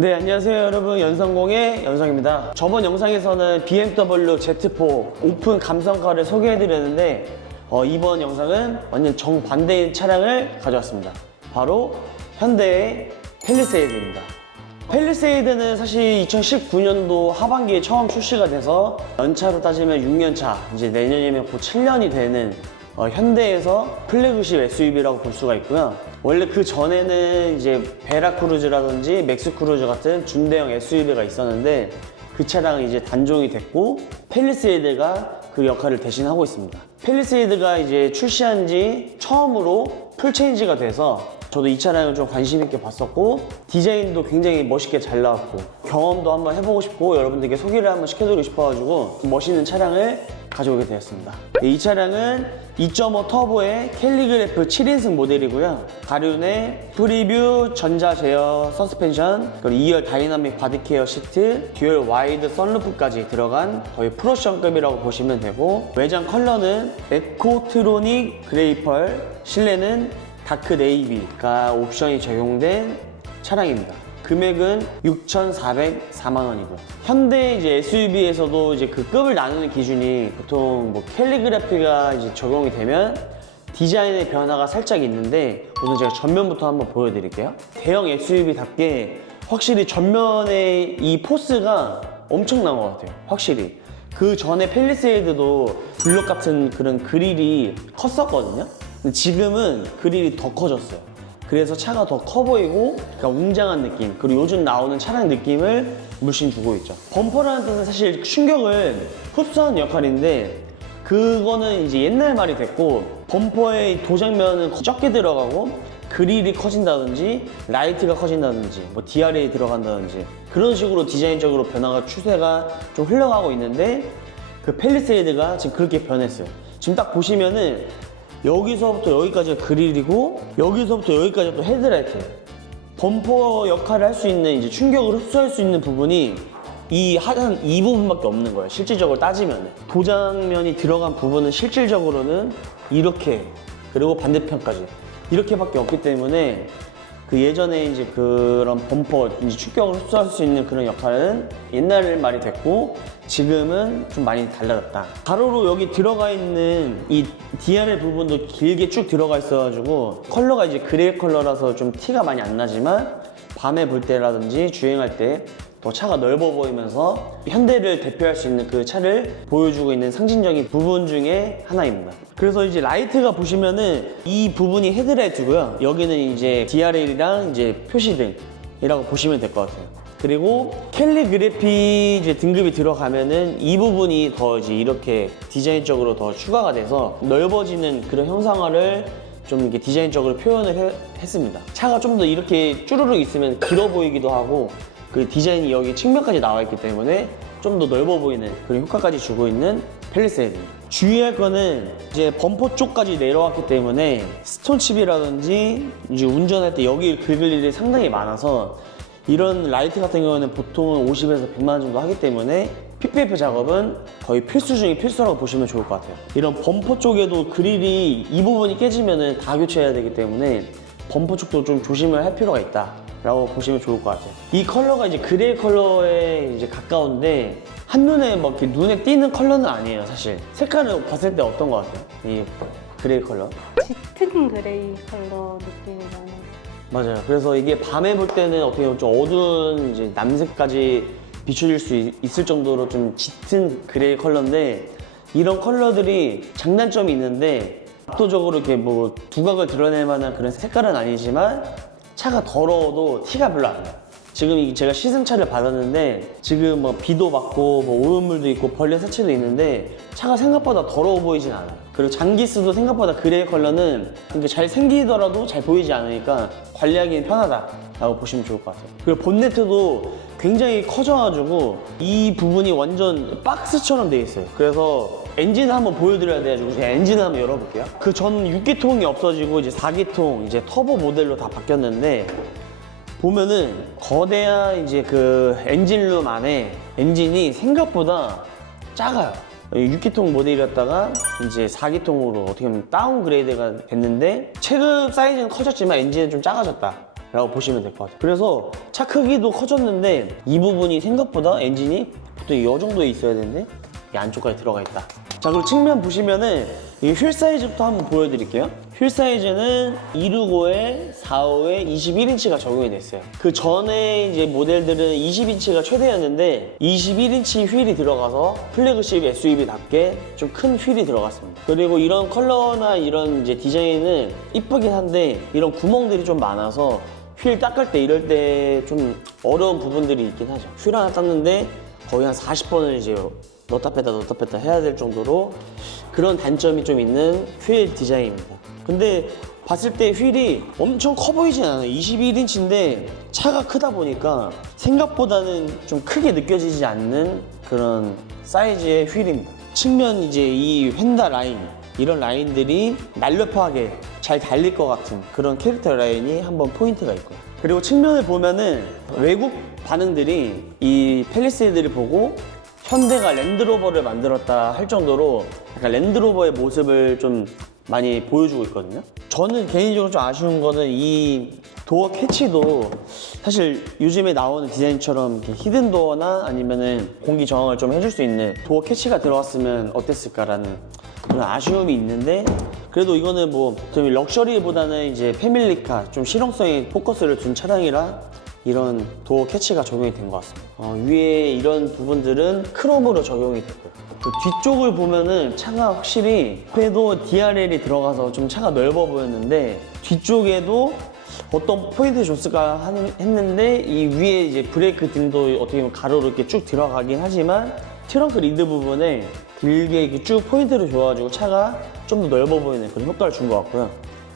네, 안녕하세요 여러분. 연성공의 연성입니다. 저번 영상에서는 BMW Z4 오픈 감성카를 소개해드렸는데 어, 이번 영상은 완전 정반대인 차량을 가져왔습니다. 바로 현대의 펠리세이드입니다. 펠리세이드는 사실 2019년도 하반기에 처음 출시가 돼서 연차로 따지면 6년차, 이제 내년이면 곧 7년이 되는 어, 현대에서 플래그십 SUV라고 볼 수가 있고요. 원래 그 전에는 이제 베라크루즈라든지 맥스크루즈 같은 중대형 SUV가 있었는데 그 차량은 이제 단종이 됐고 펠리세이드가 그 역할을 대신하고 있습니다. 펠리세이드가 이제 출시한 지 처음으로 풀체인지가 돼서 저도 이 차량을 좀 관심 있게 봤었고 디자인도 굉장히 멋있게 잘 나왔고 경험도 한번 해보고 싶고 여러분들께 소개를 한번 시켜드리고 싶어가지고 멋있는 차량을 가져오게 되었습니다. 이 차량은 2.5 터보의 캘리그래프 7인승 모델이고요. 가륜의 프리뷰 전자 제어 서스펜션, 그리고 2열 다이나믹 바디케어 시트, 듀얼 와이드 선루프까지 들어간 거의 프로션급이라고 보시면 되고 외장 컬러는 에코트로닉 그레이펄, 실내는 다크 네이비가 옵션이 적용된 차량입니다. 금액은 6,404만 원이고요. 현대 이제 SUV에서도 이제 그 급을 나누는 기준이 보통 뭐 캘리그래피가 이제 적용이 되면 디자인의 변화가 살짝 있는데 우선 제가 전면부터 한번 보여드릴게요. 대형 SUV답게 확실히 전면의 이 포스가 엄청난 것 같아요. 확실히. 그 전에 펠리세이드도 블럭 같은 그런 그릴이 컸었거든요. 근데 지금은 그릴이 더 커졌어요. 그래서 차가 더 커 보이고 그러니까 웅장한 느낌. 그리고 요즘 나오는 차량 느낌을 물씬 주고 있죠. 범퍼라는 뜻은 사실 충격을 흡수하는 역할인데 그거는 이제 옛날 말이 됐고 범퍼의 도장면은 적게 들어가고 그릴이 커진다든지 라이트가 커진다든지 뭐 DRA 들어간다든지 그런 식으로 디자인적으로 변화가 추세가 좀 흘러가고 있는데 그 펠리세이드가 지금 그렇게 변했어요. 지금 딱 보시면은 여기서부터 여기까지가 그릴이고 여기서부터 여기까지가 또 헤드라이트. 범퍼 역할을 할 수 있는 이제 충격을 흡수할 수 있는 부분이 이한이 부분밖에 없는 거예요. 실질적으로 따지면 도장면이 들어간 부분은 실질적으로는 이렇게 그리고 반대편까지. 이렇게밖에 없기 때문에 그 예전에 이제 그런 범퍼 이제 충격을 흡수할 수 있는 그런 역할은 옛날 말이 됐고 지금은 좀 많이 달라졌다. 가로로 여기 들어가 있는 이 DRL 부분도 길게 쭉 들어가 있어가지고 컬러가 이제 그레이 컬러라서 좀 티가 많이 안 나지만 밤에 볼 때라든지 주행할 때 더 차가 넓어 보이면서 현대를 대표할 수 있는 그 차를 보여주고 있는 상징적인 부분 중에 하나입니다. 그래서 이제 라이트가 보시면은 이 부분이 헤드라이트고요. 여기는 이제 DRL이랑 이제 표시등이라고 보시면 될 것 같아요. 그리고 캘리그래피 이제 등급이 들어가면은 이 부분이 더 이제 이렇게 디자인적으로 더 추가가 돼서 넓어지는 그런 형상화를 좀 이렇게 디자인적으로 표현을 해- 했습니다. 차가 좀 더 이렇게 쭈루룩 있으면 길어 보이기도 하고 그 디자인이 여기 측면까지 나와 있기 때문에 좀 더 넓어 보이는 그런 효과까지 주고 있는 펠리세이드입니다. 주의할 거는 이제 범퍼 쪽까지 내려왔기 때문에 스톤칩이라든지 이제 운전할 때 여기 긁을 일이 상당히 많아서 이런 라이트 같은 경우는 보통 50에서 100만 원 정도 하기 때문에 PPF 작업은 거의 필수 중에 필수라고 보시면 좋을 것 같아요. 이런 범퍼 쪽에도 그릴이 이 부분이 깨지면은 다 교체해야 되기 때문에 범퍼 쪽도 좀 조심을 할 필요가 있다 라고 보시면 좋을 것 같아요. 이 컬러가 이제 그레이 컬러에 이제 가까운데 한눈에 막 눈에 띄는 컬러는 아니에요, 사실. 색깔을 봤을 때 어떤 것 같아요? 이 그레이 컬러. 짙은 그레이 컬러 느낌이 나는 맞아요. 그래서 이게 밤에 볼 때는 어떻게 보면 좀 어두운 이제 남색까지 비춰질 수 있- 있을 정도로 좀 짙은 그레이 컬러인데 이런 컬러들이 장단점이 있는데 압도적으로 이렇게 뭐 두각을 드러낼 만한 그런 색깔은 아니지만 차가 더러워도 티가 별로 안 나요. 지금 이 제가 시승차를 받았는데 지금 뭐 비도 맞고 뭐 오염물도 있고 벌레 세체도 있는데 차가 생각보다 더러워 보이진 않아요. 그리고 장기스도 생각보다 그레이 컬러는 이렇게 잘 생기더라도 잘 보이지 않으니까 관리하기는 편하다라고 보시면 좋을 것 같아요. 그리고 본네트도 굉장히 커져가지고 이 부분이 완전 박스처럼 돼 있어요. 그래서 엔진을 한번 보여드려야 돼가지고 제가 엔진을 한번 열어볼게요. 그 전 6기통이 없어지고 이제 4기통 이제 터보 모델로 다 바뀌었는데 보면은 거대한 이제 그 엔진룸 안에 엔진이 생각보다 작아요. 6기통 모델이었다가 이제 4기통으로 어떻게 보면 다운그레이드가 됐는데 체급 사이즈는 커졌지만 엔진은 좀 작아졌다. 라고 보시면 될 것 같아요. 그래서 차 크기도 커졌는데 이 부분이 생각보다 엔진이 보통 이 정도에 있어야 되는데 이 안쪽까지 들어가 있다. 자 그리고 측면 보시면은 이 휠 사이즈부터 한번 보여드릴게요. 휠 사이즈는 265에 45에 21인치가 적용이 됐어요. 그 전에 이제 모델들은 20인치가 최대였는데 21인치 휠이 들어가서 플래그십 SUV답게 좀 큰 휠이 들어갔습니다. 그리고 이런 컬러나 이런 이제 디자인은 이쁘긴 한데 이런 구멍들이 좀 많아서 휠 닦을 때 이럴 때 좀 어려운 부분들이 있긴 하죠. 휠 하나 닦는데 거의 한 40번을 이제 넣다 뺐다 넣다 뺐다 해야 될 정도로 그런 단점이 좀 있는 휠 디자인입니다. 근데 봤을 때 휠이 엄청 커 보이진 않아요. 21인치인데 차가 크다 보니까 생각보다는 좀 크게 느껴지지 않는 그런 사이즈의 휠입니다. 측면 이제 이 휀다 라인 이런 라인들이 날렵하게 잘 달릴 것 같은 그런 캐릭터 라인이 한번 포인트가 있고요. 그리고 측면을 보면은 외국 반응들이 이 펠리세이드를 보고 현대가 랜드로버를 만들었다 할 정도로 약간 랜드로버의 모습을 좀 많이 보여주고 있거든요. 저는 개인적으로 좀 아쉬운 거는 이 도어 캐치도 사실 요즘에 나오는 디자인처럼 히든 도어나 아니면은 공기 저항을 좀 해줄 수 있는 도어 캐치가 들어갔으면 어땠을까라는 그런 아쉬움이 있는데 그래도 이거는 뭐좀 럭셔리보다는 이제 패밀리카 좀 실용성에 포커스를 둔 차량이라 이런 도어 캐치가 적용이 된 것 같습니다. 어, 위에 이런 부분들은 크롬으로 적용이 됐고요. 그 뒤쪽을 보면은 차가 확실히 그래도 DRL이 들어가서 좀 차가 넓어 보였는데 뒤쪽에도 어떤 포인트 줬을까 하는- 했는데 이 위에 이제 브레이크 등도 어떻게 보면 가로로 이렇게 쭉 들어가긴 하지만 트렁크 리드 부분에 길게 이렇게 쭉 포인트를 줘가지고 차가 좀 더 넓어 보이는 그런 효과를 준 것 같고요.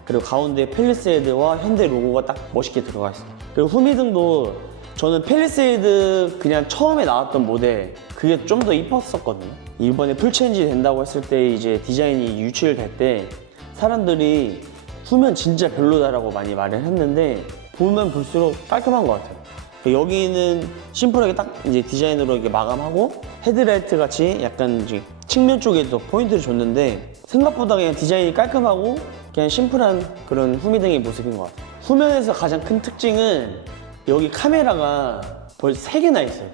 그리고 가운데 펠리세이드와 현대 로고가 딱 멋있게 들어가 있어요. 그리고 후미등도 저는 펠리세이드 그냥 처음에 나왔던 모델 그게 좀 더 이뻤었거든요. 이번에 풀체인지 된다고 했을 때 이제 디자인이 유출될 때 사람들이 후면 진짜 별로다라고 많이 말을 했는데 보면 볼수록 깔끔한 것 같아요. 여기는 심플하게 딱 이제 디자인으로 이렇게 마감하고 헤드라이트 같이 약간 이제 측면 쪽에도 포인트를 줬는데 생각보다 그냥 디자인이 깔끔하고 그냥 심플한 그런 후미등의 모습인 것 같아요. 후면에서 가장 큰 특징은 여기 카메라가 벌써 세 개나 있어요.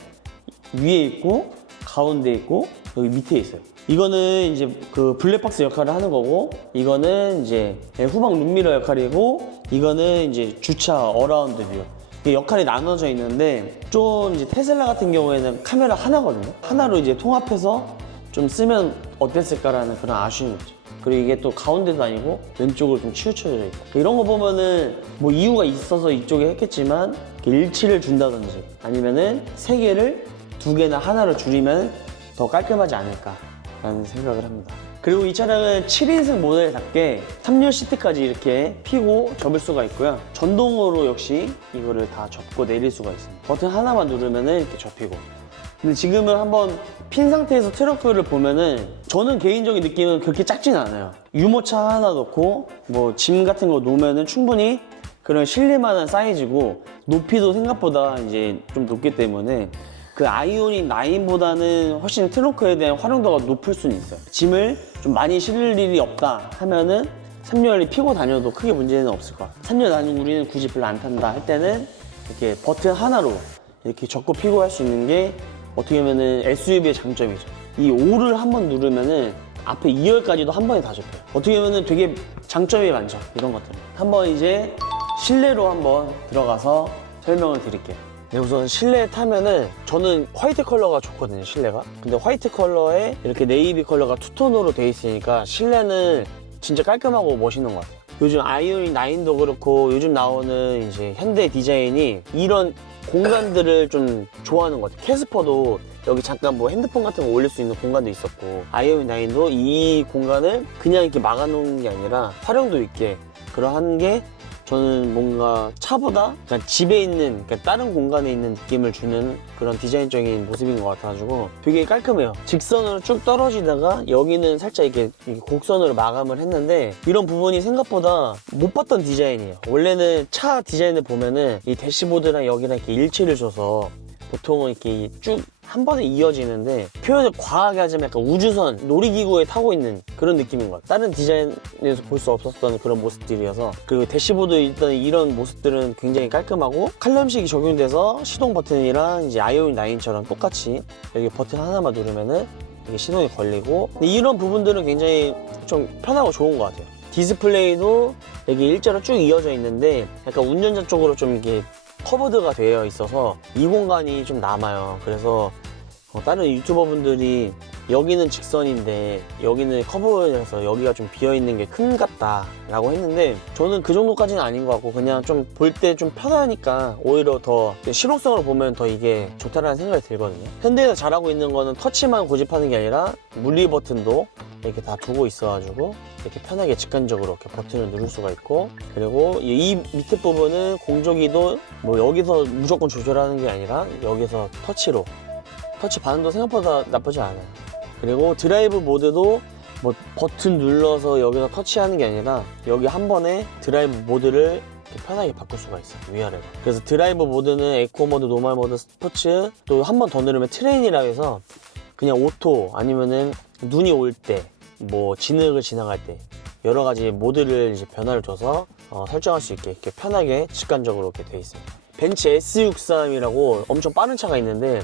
위에 있고 가운데 있고 여기 밑에 있어요. 이거는 이제 그 블랙박스 역할을 하는 거고 이거는 이제 후방 룸미러 역할이고 이거는 이제 주차 어라운드 뷰. 역할이 나눠져 있는데 좀 이제 테슬라 같은 경우에는 카메라 하나거든요. 하나로 이제 통합해서 좀 쓰면 어땠을까라는 그런 아쉬움이 있죠. 그리고 이게 또 가운데도 아니고 왼쪽으로 좀 치우쳐져 있고 이런 거 보면은 뭐 이유가 있어서 이쪽에 했겠지만 일치를 준다든지 아니면은 세 개를 두 개나 하나로 줄이면 더 깔끔하지 않을까라는 생각을 합니다. 그리고 이 차량은 7인승 모델답게 3열 시트까지 이렇게 피고 접을 수가 있고요. 전동으로 역시 이거를 다 접고 내릴 수가 있습니다. 버튼 하나만 누르면은 이렇게 접히고 근데 지금은 한번 핀 상태에서 트렁크를 보면은 저는 개인적인 느낌은 그렇게 작진 않아요. 유모차 하나 넣고 뭐 짐 같은 거 놓으면은 충분히 그런 실릴만한 사이즈고 높이도 생각보다 이제 좀 높기 때문에 그 아이오닉 9보다는 훨씬 트렁크에 대한 활용도가 높을 수는 있어요. 짐을 좀 많이 실을 일이 없다 하면은 3열이 피고 다녀도 크게 문제는 없을 것 같아요. 3열 나는 우리는 굳이 별로 안 탄다 할 때는 이렇게 버튼 하나로 이렇게 접고 피고 할 수 있는 게 어떻게 보면은 SUV의 장점이죠. 이 5를 한 번 누르면은 앞에 2열까지도 한 번에 다 접혀요. 어떻게 보면은 되게 장점이 많죠. 이런 것들. 한번 이제 실내로 한번 들어가서 설명을 드릴게요. 네, 우선 실내에 타면은 저는 화이트 컬러가 좋거든요, 실내가. 근데 화이트 컬러에 이렇게 네이비 컬러가 투톤으로 돼 있으니까 실내는 진짜 깔끔하고 멋있는 것 같아요. 요즘 아이오닉 9도 그렇고 요즘 나오는 이제 현대 디자인이 이런 공간들을 좀 좋아하는 것 같아요. 캐스퍼도 여기 잠깐 뭐 핸드폰 같은 거 올릴 수 있는 공간도 있었고 아이오닉 9도 이 공간을 그냥 이렇게 막아놓은 게 아니라 활용도 있게 그러한 게 저는 뭔가 차보다 그냥 집에 있는 그러니까 다른 공간에 있는 느낌을 주는 그런 디자인적인 모습인 것 같아가지고 되게 깔끔해요. 직선으로 쭉 떨어지다가 여기는 살짝 이렇게, 이렇게 곡선으로 마감을 했는데 이런 부분이 생각보다 못 봤던 디자인이에요. 원래는 차 디자인을 보면은 이 대시보드랑 여기랑 이렇게 일치를 줘서 보통은 이렇게 쭉 한 번에 이어지는데 표현을 과하게 하자면 약간 우주선 놀이기구에 타고 있는 그런 느낌인 것 같아요. 다른 디자인에서 볼 수 없었던 그런 모습들이어서 그리고 대시보드 일단 이런 모습들은 굉장히 깔끔하고 칼럼식이 적용돼서 시동 버튼이랑 이제 아이오닉 9처럼 똑같이 여기 버튼 하나만 누르면은 이게 시동이 걸리고 이런 부분들은 굉장히 좀 편하고 좋은 것 같아요. 디스플레이도 여기 일자로 쭉 이어져 있는데 약간 운전자 쪽으로 좀 이게 커버드가 되어 있어서 이 공간이 좀 남아요. 그래서 어, 다른 유튜버 분들이 여기는 직선인데 여기는 커브여서 여기가 좀 비어 있는 게 큰 같다 라고 했는데 저는 그 정도까지는 아닌 것 같고 그냥 좀 볼 때 좀 편하니까 오히려 더 실용성으로 보면 더 이게 좋다라는 생각이 들거든요. 현대에서 잘하고 있는 거는 터치만 고집하는 게 아니라 물리 버튼도 이렇게 다 두고 있어가지고 이렇게 편하게 직관적으로 이렇게 버튼을 누를 수가 있고 그리고 이 밑에 부분은 공조기도 뭐 여기서 무조건 조절하는 게 아니라 여기서 터치로 터치 반응도 생각보다 나쁘지 않아요. 그리고 드라이브 모드도 뭐 버튼 눌러서 여기서 터치하는 게 아니라 여기 한 번에 드라이브 모드를 편하게 바꿀 수가 있어요 위아래로. 그래서 드라이브 모드는 에코 모드, 노멀 모드, 스포츠 또 한 번 더 누르면 트레인이라 해서 그냥 오토 아니면은 눈이 올 때 뭐 진흙을 지나갈 때 여러 가지 모드를 이제 변화를 줘서 어, 설정할 수 있게 이렇게 편하게 직관적으로 이렇게 돼 있습니다 벤츠 S63이라고 엄청 빠른 차가 있는데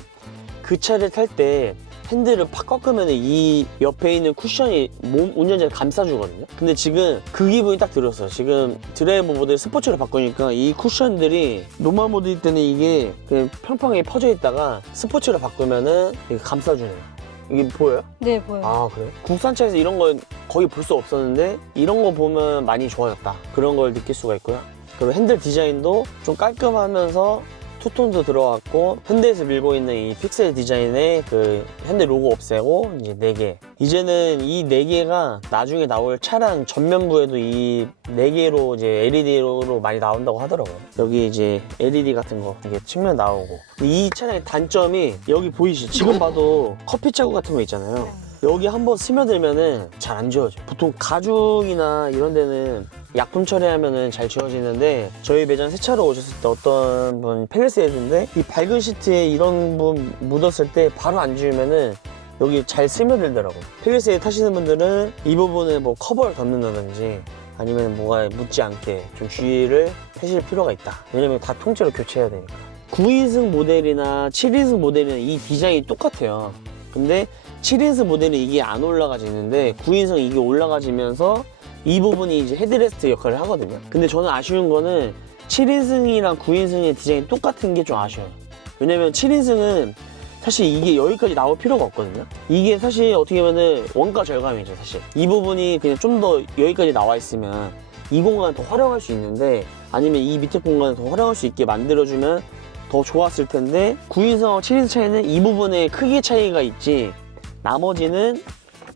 그 차를 탈 때 핸들을 팍 꺾으면 이 옆에 있는 쿠션이 몸 운전자를 감싸주거든요. 근데 지금 그 기분이 딱 들었어요. 지금 드라이브 모드 스포츠로 바꾸니까 이 쿠션들이 노멀 모드 때는 이게 그냥 평평하게 퍼져 있다가 스포츠로 바꾸면은 감싸주네요. 이게 보여요? 네, 보여요. 아 그래요? 국산차에서 이런 건 거의 볼 수 없었는데 이런 거 보면 많이 좋아졌다 그런 걸 느낄 수가 있고요 그리고 핸들 디자인도 좀 깔끔하면서 투톤도 들어갔고 현대에서 밀고 있는 이 픽셀 디자인의 그 현대 로고 없애고 이제 4개. 이제는 이 4개가 나중에 나올 차량 전면부에도 이 4개로 이제 LED로 많이 나온다고 하더라고요. 여기 이제 LED 같은 거 이게 측면 나오고. 이 차량의 단점이 여기 보이시죠? 지금 봐도 커피 자국 같은 거 있잖아요 여기 한번 스며들면은 잘 안 지워져요. 보통 가죽이나 이런 데는 약품 처리하면은 잘 지워지는데 저희 매장 세차로 오셨을 때 어떤 분 펠리세이드인데 이 밝은 시트에 이런 분 묻었을 때 바로 안 지우면은 여기 잘 스며들더라고요. 펠리세이드 타시는 분들은 이 부분을 뭐 커버를 덮는다든지 아니면 뭐가 묻지 않게 좀 주의를 하실 필요가 있다. 왜냐면 다 통째로 교체해야 되니까. 9인승 모델이나 7인승 모델이나 이 디자인이 똑같아요. 근데 7인승 모델은 이게 안 올라가지는데 9인승 이게 올라가지면서 이 부분이 이제 헤드레스트 역할을 하거든요. 근데 저는 아쉬운 거는 7인승이랑 9인승의 디자인이 똑같은 게 좀 아쉬워요. 왜냐면 7인승은 사실 이게 여기까지 나올 필요가 없거든요. 이게 사실 어떻게 보면은 원가 절감이죠, 사실. 이 부분이 그냥 좀 더 여기까지 나와 있으면 이 공간을 더 활용할 수 있는데 아니면 이 밑에 공간을 더 활용할 수 있게 만들어주면 더 좋았을 텐데 9인승하고 7인승 차이는 이 부분에 크기 차이가 있지 나머지는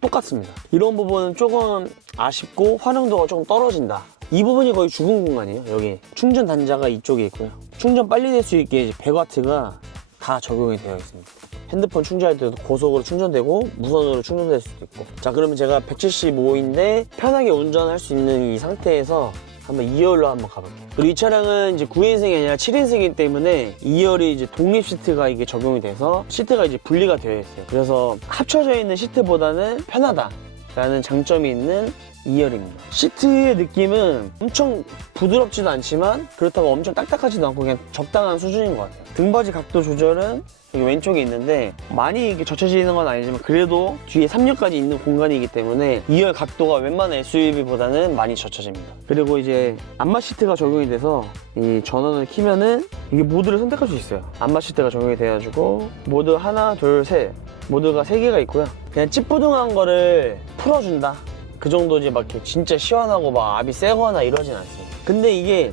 똑같습니다. 이런 부분은 조금 아쉽고 활용도가 조금 떨어진다. 이 부분이 거의 죽은 공간이에요. 여기 충전 단자가 이쪽에 있고요. 충전 빨리 될 수 있게 100W가 다 적용이 되어 있습니다. 핸드폰 충전할 때도 고속으로 충전되고 무선으로 충전될 수도 있고. 자 그러면 제가 175인데 편하게 운전할 수 있는 이 상태에서 한번 2열로 한번 가볼게요. 그리고 이 차량은 이제 9인승이 아니라 7인승이기 때문에 2열이 이제 독립 시트가 이게 적용이 돼서 시트가 이제 분리가 되어 있어요. 그래서 합쳐져 있는 시트보다는 편하다 라는 장점이 있는 2열입니다. 시트의 느낌은 엄청 부드럽지도 않지만 그렇다고 엄청 딱딱하지도 않고 그냥 적당한 수준인 것 같아요. 등받이 각도 조절은 여기 왼쪽에 있는데 많이 이렇게 젖혀지는 건 아니지만 그래도 뒤에 3열까지 있는 공간이기 때문에 2열 각도가 웬만한 SUV보다는 많이 젖혀집니다. 그리고 이제 안마 시트가 적용이 돼서 이 전원을 키면은 이게 모드를 선택할 수 있어요. 안마 시트가 적용이 돼가지고 모드 하나, 둘, 셋 모드가 세 개가 있고요. 그냥 찌뿌둥한 거를 풀어준다. 그 정도지 막 이렇게 진짜 시원하고 막 압이 세거나 이러진 않습니다. 근데 이게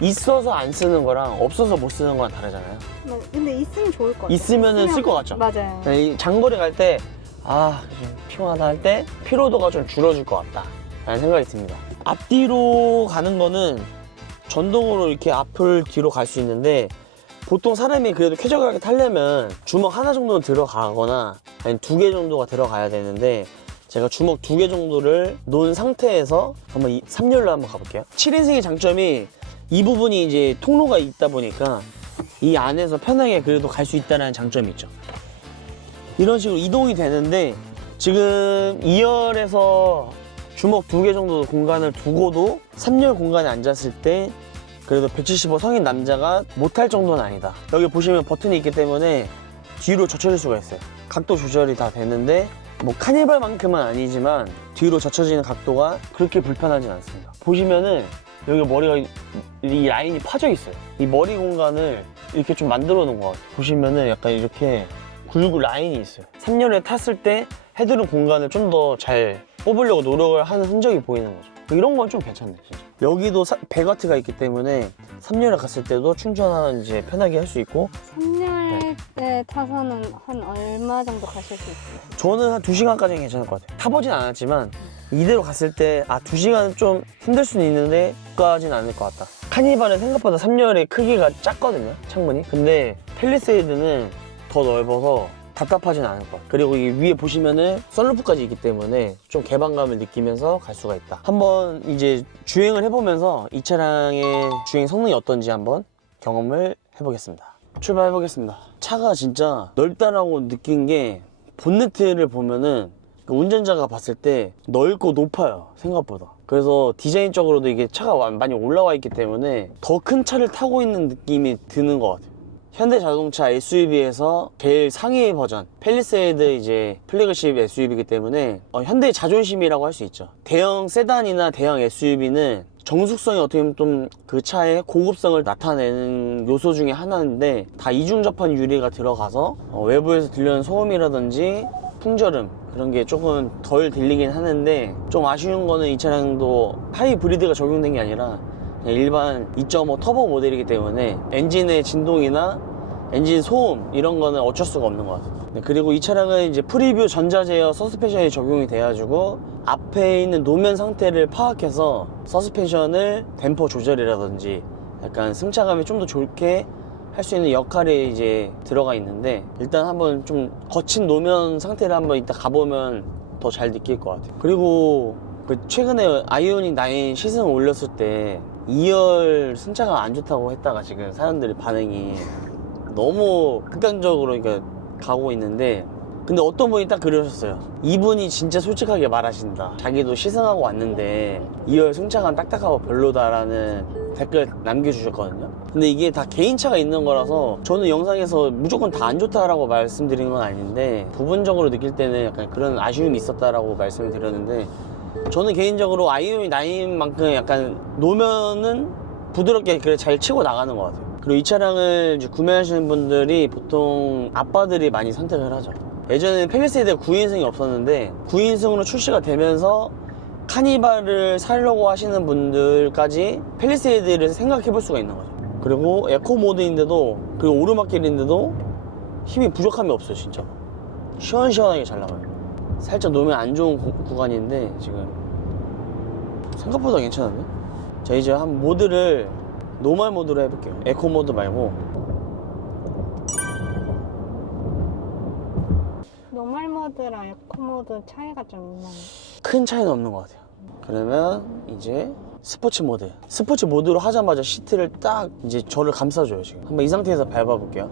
있어서 안 쓰는 거랑 없어서 못 쓰는 거랑 다르잖아요. 네, 근데 있으면 좋을 것 같아요. 있으면은 있으면- 쓸것 같죠? 맞아요. 네, 이 장거리 갈 때, 아, 좀 피곤하다 할 때, 피로도가 좀 줄어들 것 같다. 라는 생각이 듭니다. 앞뒤로 가는 거는 전동으로 이렇게 앞을 뒤로 갈 수 있는데, 보통 사람이 그래도 쾌적하게 타려면 주먹 하나 정도는 들어가거나, 아니 두 개 정도가 들어가야 되는데, 제가 주먹 두 개 정도를 놓은 상태에서 한번 3열로 한번 가볼게요. 7인승의 장점이 이 부분이 이제 통로가 있다 보니까 이 안에서 편하게 그래도 갈 수 있다는 장점이 있죠. 이런 식으로 이동이 되는데 지금 2열에서 주먹 두 개 정도 공간을 두고도 3열 공간에 앉았을 때 그래도 175 성인 남자가 못할 정도는 아니다. 여기 보시면 버튼이 있기 때문에 뒤로 젖혀질 수가 있어요. 각도 조절이 다 되는데 뭐 카니발만큼은 아니지만 뒤로 젖혀지는 각도가 그렇게 불편하진 않습니다. 보시면은 여기 머리가 이- 이 라인이 파져 있어요. 이 머리 공간을 이렇게 좀 만들어 놓은 것 같아요. 보시면은 약간 이렇게 굵은 라인이 있어요. 3열에 탔을 때 헤드룸 공간을 좀 더 잘 뽑으려고 노력을 하는 흔적이 보이는 거죠. 이런 건 좀 괜찮네, 진짜. 여기도 100W가 있기 때문에 3열에 갔을 때도 충전하는 이제 편하게 할 수 있고 3열 때 타서는 한 얼마 정도 가실 수 있어요? 저는 한 2시간까지는 괜찮을 것 같아요. 타보진 않았지만 이대로 갔을 때 아, 2시간은 좀 힘들 수는 있는데 까진 않을 것 같다. 카니발은 생각보다 3열의 크기가 작거든요, 창문이. 근데 펠리세이드는 더 넓어서 답답하진 않을 것 같아요. 그리고 이 위에 보시면은 썬루프까지 있기 때문에 좀 개방감을 느끼면서 갈 수가 있다. 한번 이제 주행을 해보면서 이 차량의 주행 성능이 어떤지 한번 경험을 해보겠습니다. 출발해보겠습니다. 차가 진짜 넓다라고 느낀 게 본네트를 보면은 그 운전자가 봤을 때 넓고 높아요 생각보다. 그래서 디자인적으로도 이게 차가 와- 많이 올라와 있기 때문에 더 큰 차를 타고 있는 느낌이 드는 것 같아요. 현대자동차 SUV에서 제일 상위 버전 펠리세이드 이제 플래그십 SUV이기 때문에 어, 현대의 자존심이라고 할 수 있죠. 대형 세단이나 대형 SUV는 정숙성이 어떻게 보면 좀 그 차의 고급성을 나타내는 요소 중에 하나인데 다 이중접한 유리가 들어가서 어, 외부에서 들려는 소음이라든지 풍절음 그런 게 조금 덜 들리긴 하는데 좀 아쉬운 거는 이 차량도 하이 브리드가 적용된 게 아니라 일반 2.5 터보 모델이기 때문에 엔진의 진동이나 엔진 소음 이런 거는 어쩔 수가 없는 것 같아요. 네, 그리고 이 차량은 이제 프리뷰 전자제어 서스펜션이 적용이 돼가지고 앞에 있는 노면 상태를 파악해서 서스펜션을 댐퍼 조절이라든지 약간 승차감이 좀 더 좋게 할 수 있는 역할이 이제 들어가 있는데 일단 한번 좀 거친 노면 상태를 한번 이따 가보면 더 잘 느낄 것 같아요. 그리고 그 최근에 아이오닉 9 시승을 올렸을 때 2열 승차가 안 좋다고 했다가 지금 사람들이 반응이 너무 극단적으로 그러니까 가고 있는데 근데 어떤 분이 딱 그러셨어요 이분이 진짜 솔직하게 말하신다 자기도 시승하고 왔는데 2열 승차감 딱딱하고 별로다라는 댓글 남겨주셨거든요 근데 이게 다 개인차가 있는 거라서 저는 영상에서 무조건 다 안 좋다라고 말씀드리는 건 아닌데 부분적으로 느낄 때는 약간 그런 아쉬움이 있었다라고 말씀을 드렸는데 저는 개인적으로 아이오닉 9만큼 약간 노면은 부드럽게 그래 잘 치고 나가는 것 같아요. 그리고 이 차량을 구매하시는 분들이 보통 아빠들이 많이 선택을 하죠. 예전에는 펠리세이드가 9인승이 없었는데 9인승으로 출시가 되면서 카니발을 사려고 하시는 분들까지 펠리세이드를 생각해 볼 수가 있는 거죠. 그리고 에코 모드인데도 그리고 오르막길인데도 힘이 부족함이 없어요, 진짜. 시원시원하게 잘 나가요. 살짝 놓으면 안 좋은 구- 구간인데 지금 생각보다 괜찮은데? 자 이제 한 모드를 노멀 모드로 해볼게요 에코 모드 말고 노멀 모드랑 에코 모드 차이가 좀 있나요? 큰 차이는 없는 것 같아요. 그러면 이제 스포츠 모드. 스포츠 모드로 하자마자 시트를 딱 이제 저를 감싸줘요 지금. 한번 이 상태에서 밟아볼게요.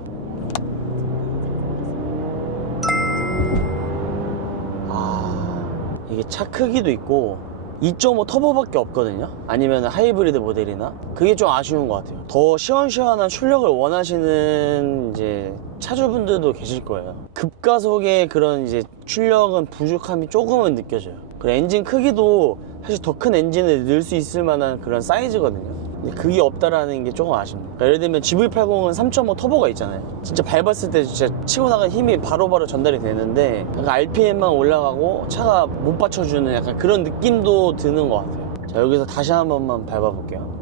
아 이게 차 크기도 있고 2.5 터보밖에 없거든요? 아니면 하이브리드 모델이나? 그게 좀 아쉬운 것 같아요. 더 시원시원한 출력을 원하시는 이제 차주분들도 계실 거예요. 급가속의 그런 이제 출력은 부족함이 조금은 느껴져요. 그리고 엔진 크기도 사실 더 큰 엔진을 넣을 수 있을 만한 그런 사이즈거든요. 그게 없다라는 게 조금 아쉽네요 그러니까 예를 들면 GV80은 3.5 터보가 있잖아요. 진짜 밟았을 때 진짜 치고 나간 힘이 바로 바로 전달이 되는데 약간 RPM만 올라가고 차가 못 받쳐주는 약간 그런 느낌도 드는 것 같아요. 자 여기서 다시 한 번만 밟아볼게요.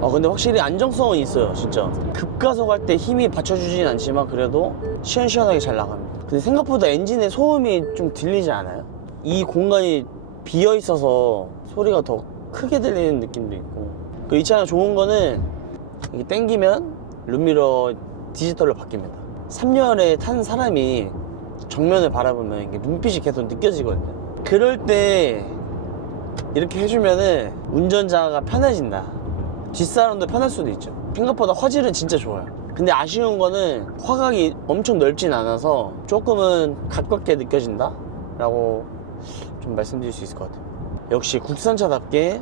아 근데 확실히 안정성은 있어요 진짜. 급가속 할 때 힘이 받쳐주진 않지만 그래도 시원시원하게 잘 나갑니다. 근데 생각보다 엔진의 소음이 좀 들리지 않아요? 이 공간이 비어 있어서 소리가 더 크게 들리는 느낌도 있고 그리고 이 차량 좋은 거는 이게 땡기면 룸미러 디지털로 바뀝니다 3열에 탄 사람이 정면을 바라보면 이게 눈빛이 계속 느껴지거든요 그럴 때 이렇게 해주면은 운전자가 편해진다 뒷사람도 편할 수도 있죠 생각보다 화질은 진짜 좋아요. 근데 아쉬운 거는 화각이 엄청 넓진 않아서 조금은 가깝게 느껴진다? 라고 좀 말씀드릴 수 있을 것 같아요. 역시 국산차답게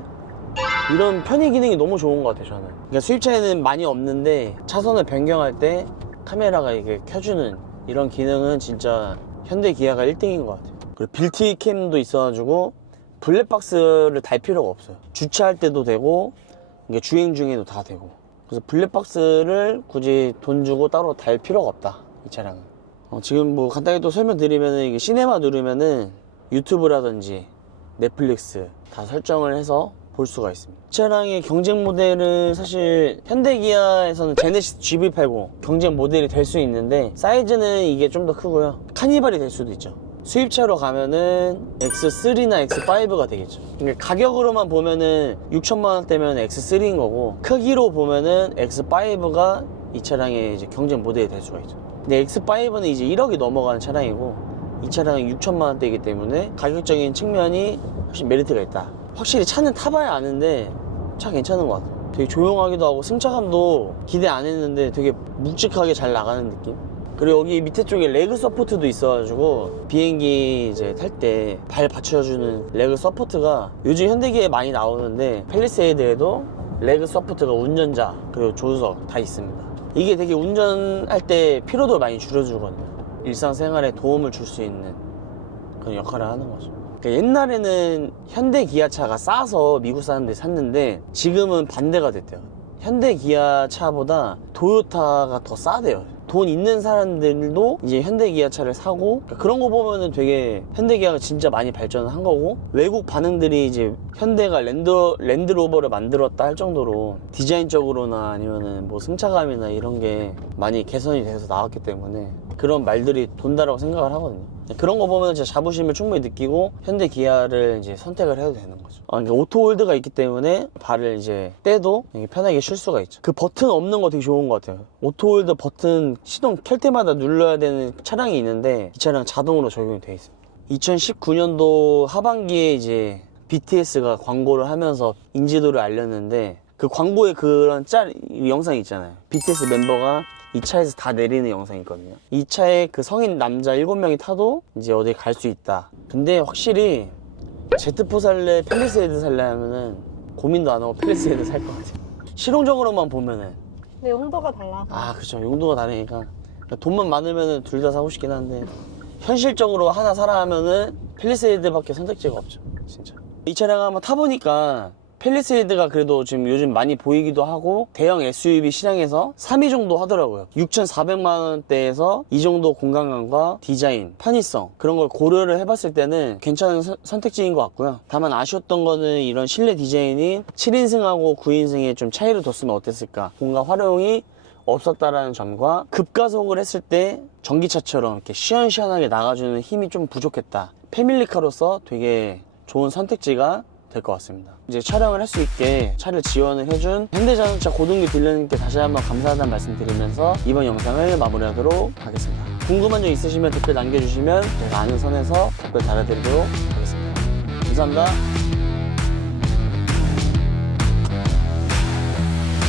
이런 편의 기능이 너무 좋은 것 같아요, 저는. 그러니까 수입차에는 많이 없는데 차선을 변경할 때 카메라가 이게 켜주는 이런 기능은 진짜 현대 기아가 1등인 것 같아요. 그리고 빌트캠도 있어가지고 블랙박스를 달 필요가 없어요. 주차할 때도 되고 이게 주행 중에도 다 되고. 그래서 블랙박스를 굳이 돈 주고 따로 달 필요가 없다. 이 차량은. 어, 지금 뭐 간단히 또 설명드리면은 이게 시네마 누르면은 유튜브라든지 넷플릭스 다 설정을 해서 볼 수가 있습니다. 이 차량의 경쟁 모델은 사실 현대기아에서는 제네시스 GV80 경쟁 모델이 될 수 있는데 사이즈는 이게 좀 더 크고요. 카니발이 될 수도 있죠. 수입차로 가면은 X3나 X5가 되겠죠. 가격으로만 보면은 6천만 원대면 X3인 거고 크기로 보면은 X5가 이 차량의 이제 경쟁 모델이 될 수가 있죠. 근데 X5는 이제 1억이 넘어가는 차량이고 이 차량은 6천만 원대이기 때문에 가격적인 측면이 훨씬 메리트가 있다. 확실히 차는 타봐야 아는데 차 괜찮은 것 같아요. 되게 조용하기도 하고 승차감도 기대 안 했는데 되게 묵직하게 잘 나가는 느낌? 그리고 여기 밑에 쪽에 레그 서포트도 있어가지고 비행기 이제 탈 때 발 받쳐주는 레그 서포트가 요즘 현대기에 많이 나오는데 펠리세이드에도 레그 서포트가 운전자 그리고 조수석 다 있습니다. 이게 되게 운전할 때 피로도를 많이 줄여주거든요. 일상생활에 도움을 줄 수 있는 그런 역할을 하는 거죠. 그러니까 옛날에는 현대 기아차가 싸서 미국 사람들이 샀는데 지금은 반대가 됐대요. 현대 기아차보다 도요타가 더 싸대요. 돈 있는 사람들도 이제 현대 기아차를 사고 그러니까 그런 거 보면은 되게 현대 기아가 진짜 많이 발전을 한 거고 외국 반응들이 이제 현대가 랜드 랜드로버를 만들었다 할 정도로 디자인적으로나 아니면은 뭐 승차감이나 이런 게 많이 개선이 돼서 나왔기 때문에 그런 말들이 돈다라고 생각을 하거든요. 그런 거 보면 진짜 자부심을 충분히 느끼고 현대 기아를 이제 선택을 해도 되는 거죠. 아, 그러니까 오토 홀드가 있기 때문에 발을 이제 떼도 편하게 쉴 수가 있죠. 그 버튼 없는 거 되게 좋은 것 같아요. 오토 홀드 버튼 시동 켤 때마다 눌러야 되는 차량이 있는데 이 차량 자동으로 적용이 되어 있습니다. 2019년도 하반기에 이제 BTS가 광고를 하면서 인지도를 알렸는데 그 광고에 그런 짤 영상이 있잖아요. BTS 멤버가 이 차에서 다 내리는 영상이 있거든요. 이 차에 그 성인 남자 7명이 타도 이제 어디 갈 수 있다. 근데 확실히 제트포 살래, 펠리세이드 살래 하면은 고민도 안 하고 펠리세이드 살 것 같아요. 실용적으로만 보면은 근데 용도가 달라. 아 그렇죠 용도가 다르니까 돈만 많으면은 둘 다 사고 싶긴 한데 현실적으로 하나 사라 하면은 펠리세이드밖에 선택지가 없죠 진짜 이 차량 한번 타보니까 펠리세이드가 그래도 지금 요즘 많이 보이기도 하고 대형 SUV 시장에서 3위 정도 하더라고요. 6,400만 원대에서 이 정도 공간감과 디자인, 편의성 그런 걸 고려를 해봤을 때는 괜찮은 선- 선택지인 것 같고요. 다만 아쉬웠던 거는 이런 실내 디자인이 7인승하고 9인승에 좀 차이를 뒀으면 어땠을까. 공간 활용이 없었다라는 점과 급가속을 했을 때 전기차처럼 이렇게 시원시원하게 나가주는 힘이 좀 부족했다. 패밀리카로서 되게 좋은 선택지가 될 것 같습니다. 이제 촬영을 할 수 있게 차를 지원을 해준 현대자동차 고등기 딜러님께 다시 한번 감사하다는 말씀 드리면서 이번 영상을 마무리하도록 하겠습니다. 궁금한 점 있으시면 댓글 남겨주시면 제가 아는 선에서 댓글 달아드리도록 하겠습니다. 감사합니다.